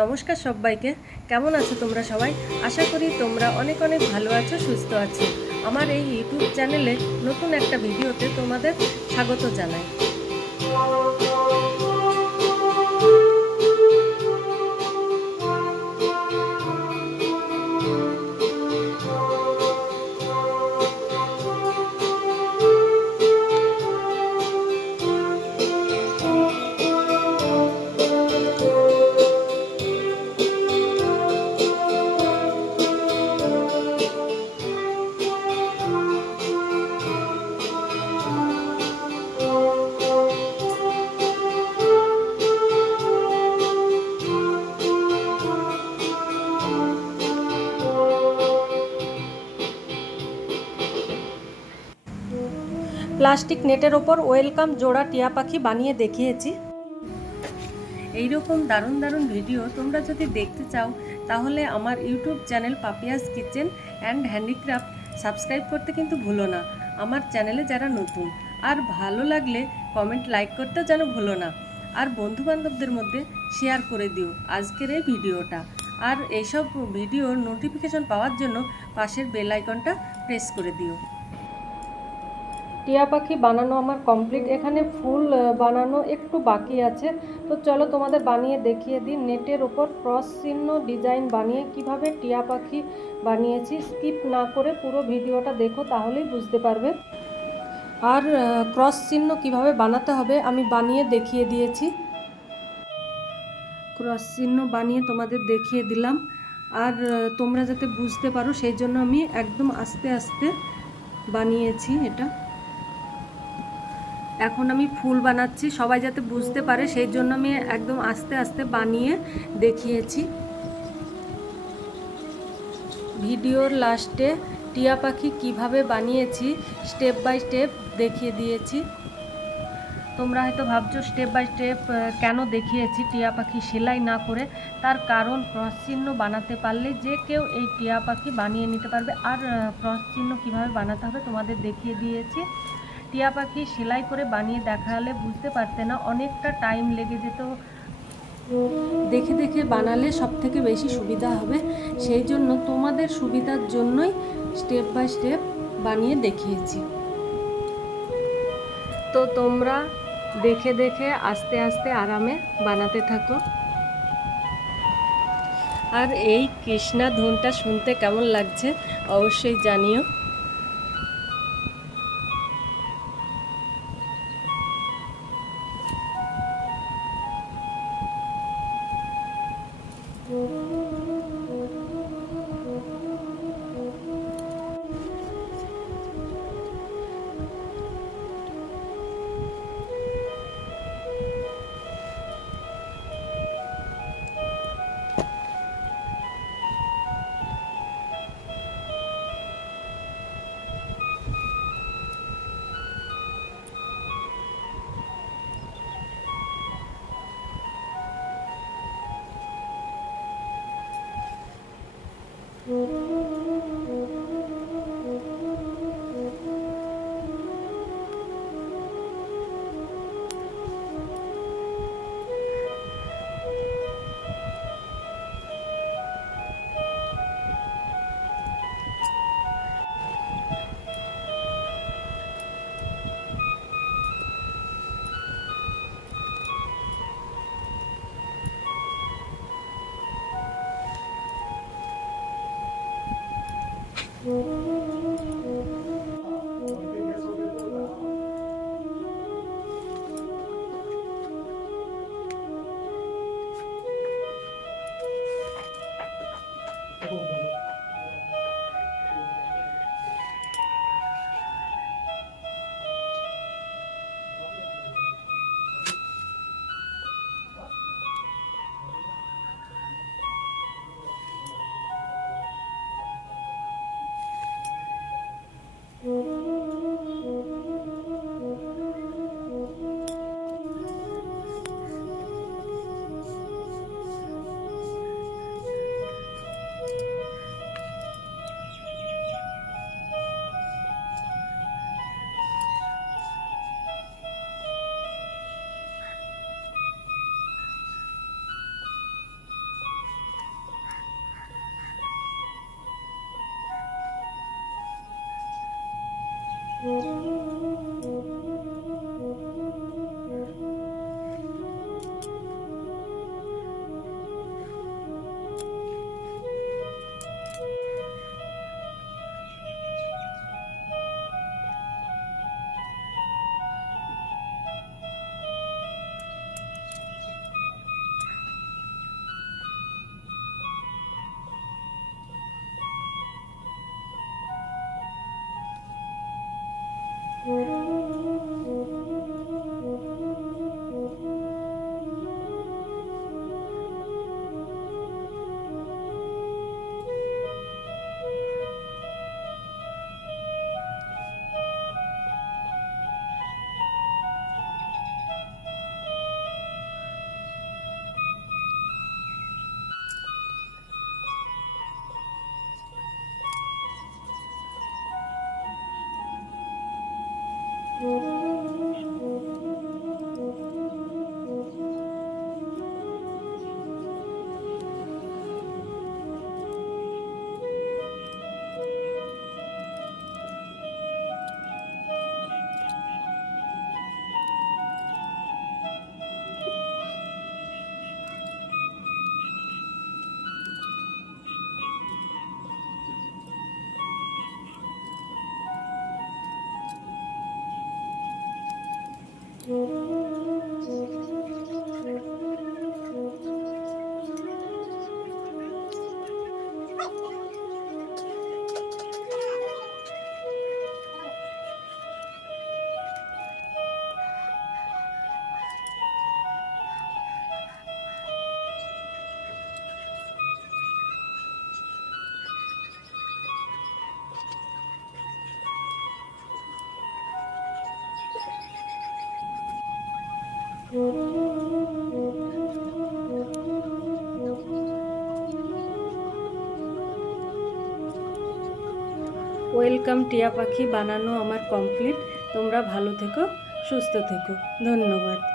নমস্কার সবাইকে। কেমন আছো তোমরা সবাই? আশা করি তোমরা অনেক অনেক ভালো আছো, সুস্থ আছো। আমার এই ইউটিউব চ্যানেলে নতুন একটা ভিডিওতে তোমাদের স্বাগত জানাই। প্লাস্টিক নেটের ওপর ওয়েলকাম জোড়া টিয়া পাখি বানিয়ে দেখিয়েছি। এইরকম দারুণ দারুণ ভিডিও তোমরা যদি দেখতে চাও, তাহলে আমার YouTube channel Papiya's kitchen and handicraft subscribe করতে কিন্তু ভুলো না। আমার চ্যানেলে যারা নতুন, আর ভালো লাগলে কমেন্ট লাইক করতে যেন ভুলো না। আর বন্ধু বান্ধবদের মধ্যে শেয়ার করে দিও আজকের এই ভিডিওটা। আর এইসব ভিডিওর নোটিফিকেশন পাওয়ার জন্য পাশের বেল আইকনটা প্রেস করে দিও। টিয়া পাখি বানানো আমার কমপ্লিট এখানে ফুল বানানো একটু বাকি আছে। তো চলো তোমাদের বানিয়ে দেখিয়ে দিই। নেটের ওপর ক্রস চিহ্ন ডিজাইন বানিয়ে কীভাবে টিয়া পাখি বানিয়েছি। স্কিপ না করে পুরো ভিডিওটা দেখো, তাহলেই বুঝতে পারবে। আর ক্রস চিহ্ন কীভাবে বানাতে হবে আমি বানিয়ে দেখিয়ে দিয়েছি। ক্রস চিহ্ন বানিয়ে তোমাদের দেখিয়ে দিলাম। আর তোমরা যাতে বুঝতে পারো, সেই জন্য আমি একদম আস্তে আস্তে বানিয়েছি এটা। এখন আমি ফুল বানাচ্ছি, সবাই যাতে বুঝতে পারে, সেই জন্য আমি একদম আস্তে আস্তে বানিয়ে দেখিয়েছি। ভিডিওর লাস্টে টিয়া পাখি কীভাবে বানিয়েছি, স্টেপ বাই স্টেপ দেখিয়ে দিয়েছি। তোমরা হয়তো ভাবছ, স্টেপ বাই স্টেপ কেন দেখিয়েছি টিয়া পাখি সেলাই না করে? তার কারণ ক্রস চিহ্ন বানাতে পারলে যে কেউ এই টিয়া পাখি বানিয়ে নিতে পারবে। আর ক্রস চিহ্ন কীভাবে বানাতে হবে তোমাদের দেখিয়ে দিয়েছি। টিয়া পাখি সেলাই করে বানিয়ে দেখালে বুঝতে পারতে না অনেকটা টাইম লেগে যেত। দেখে দেখে বানালে সব থেকে বেশি সুবিধা হবে। সেই জন্য তোমাদের সুবিধার জন্যই স্টেপ বাই স্টেপ বানিয়ে দেখিয়েছি। তো তোমরা দেখে দেখে আস্তে আস্তে আরামে বানাতে থাকো। আর এই কৃষ্ণা ধুনটা শুনতে কেমন লাগছে অবশ্যই জানিও। Oh, Música Oh. ওয়েলকাম টিয়া পাখি বানানো আমার কমপ্লিট। তোমরা ভালো থেকো সুস্থ থেকো। ধন্যবাদ।